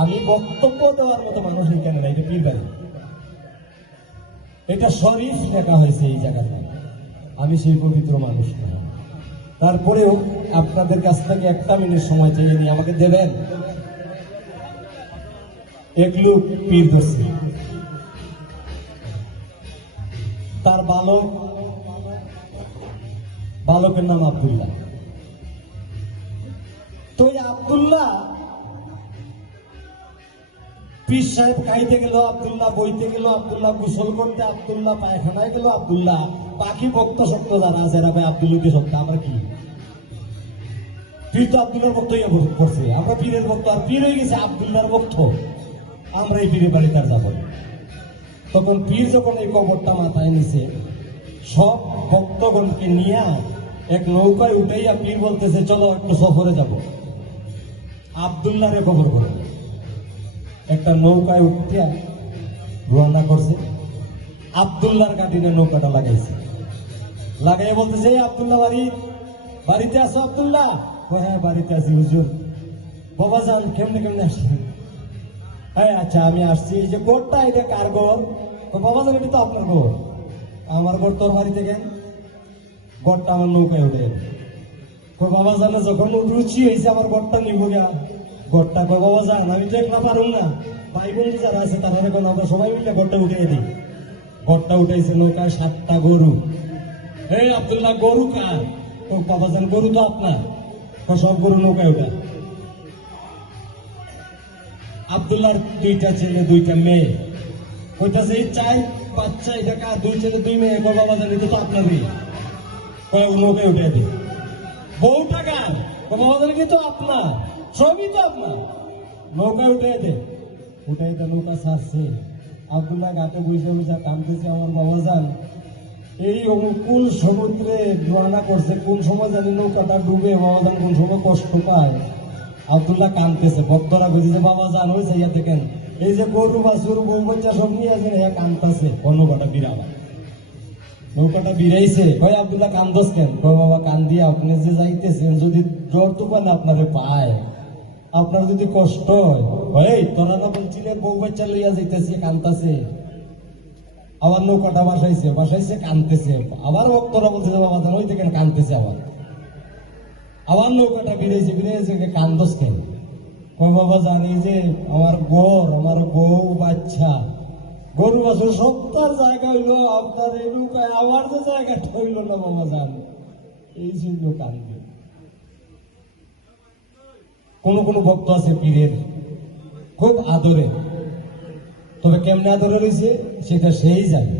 আমি বক্তব্য দেওয়ার মতো মানুষ এখানে নাই, এটা পীর এটা শরীফ লেখা হয়েছে এই জায়গাটা আমি সেই পবিত্র মানুষ তারপরেও আপনাদের কাছ থেকে একটা মিনিট সময় চেয়ে নিয়ে আমাকে দেবেন? এগুলো পীর দর্শী তার বালক, বালকের নাম আব্দুল্লাহ। তো এই আব্দুল্লাহ পীর সাহেব খাইতে গেল, আবদুল্লাহ বইতে গেল, আবদুল্লাহ গোসল করতে, আব্দুল্লাহ পায়খানায় গেল, আবদুল্লাহ বাকি ভক্ত শক্ত যারা আছে, এরা ভাই আব্দুল্লাহকে শক্ত আমরা কি? পীর তো আব্দুল্লাহর ভক্ত করছে, আমরা পীরের ভক্ত, আর পীর হয়ে গেছে আব্দুল্লাহর ভক্ত। আমরা এই পীরের বাড়িতে আর যাব তখন পীর যখন এই কবরটা মাথায় নিছে, সব ভক্তগণকে নিয়ে এক নৌকায় উঠাইয়া পীর বলতেছে, চলো একটু সফরে যাব। আবদুল্লাহরে কবর করে। একটা নৌকায় উঠিয়া রওনা করছে। আবদুল্লাহর কাটিনে নৌকাটা লাগাইছে। লাগাইয়া বলতেছে, "এই আবদুল্লাহ বাড়ি, বাড়িতে আছো আবদুল্লাহ? হ্যাঁ বাড়িতে আছি, হুজুর। বাবা যান, কেমনে কেমনে আসলেন হ্যাঁ আচ্ছা আমি আসছি। এই যে গোড়টা এটা কার গোর তো বাবা যান, এটা তো আপনার গোর আমার গোর তোর বাড়ি থেকে। গোড়টা আমার নৌকায় উঠে। বাবা জানে যখন রুচি হয়েছে, আমার গোড়টা নিব গা কো বাবা যান আমি তো একলা পারুম না। ভাই বোন যারা আছে, তারা এখন আমরা সবাই মিলে গোড়টা উঠিয়ে দিই। গোড়টা উঠাইছে নৌকায় সাতটা গরু। এই আব্দুল্লাহ গরু কার? তো বাবা যান গরু তো আপনার। সব গরু নৌকায় উঠা। আবদুল্লাহর দুইটা ছেলে, দুইটা মেয়ে। কইতাছে চাই, বাচ্চা, এটা কার? দুই ছেলে, দুই মেয়ে। কয়, বাবা জানি তো আপনারই। কয় নৌকায় উঠে দিই। বউটা কার? গো বাবা জানি তো আপনার। সবই তো আপনার। নৌকা উঠে দে। উঠে দে, নৌকা ছাড়ছে। আবদুল্লাহ গাতে বুঝে বুঝে কামতেছে আমার বাবা যান এই কোন সমুদ্রে রওনা করছে, কোন সময় জানি নৌকাটা ডুবে, বাবা যান কোন সময় কষ্ট পায়। আব্দুল্লাহ কানতেছে ভক্তরা বুঝেছে, বাবা জান হয়েছে ইয়া দেখেন এই যে গরু, বাছুর বউ বাচ্চা সব নিয়ে আছে হ্যাঁ কানতেছে। নৌকাটা বিরাবা নৌকাটা বিরাইছে কয়, আব্দুল্লাহ কান্দস কেন? বাবা কান দিয়ে আপনি যে যাইতেছেন, যদি জ্বর তুফান আপনারে পায় আপনার যদি কষ্ট হয় তোরা না বলছিলে বউ লইয়া যাইতেছে, কানতাছে। আবার নৌকাটা বাসাইছে বাসাইছে, কানতেছে। আবার ভক্তরা বলতেছে বাবা জান, ওই দেখেন কানতেছে আবার। আবার নৌকাটা বিড়েছে বিড়েছে কান্দস কেন বাবা জানি যে আমার গোর আমার বউ বাচ্চা, গরু বাছুর সত্তর জায়গা হইল, আপনার এই নৌকায় আবার তো জায়গাটা হইল না, বাবা জান। এই জন্য কান্দে। কোন কোন ভক্ত আছে পীরের খুব আদরে। তবে কেমনে আদরে রয়েছে সেটা সেই জানে।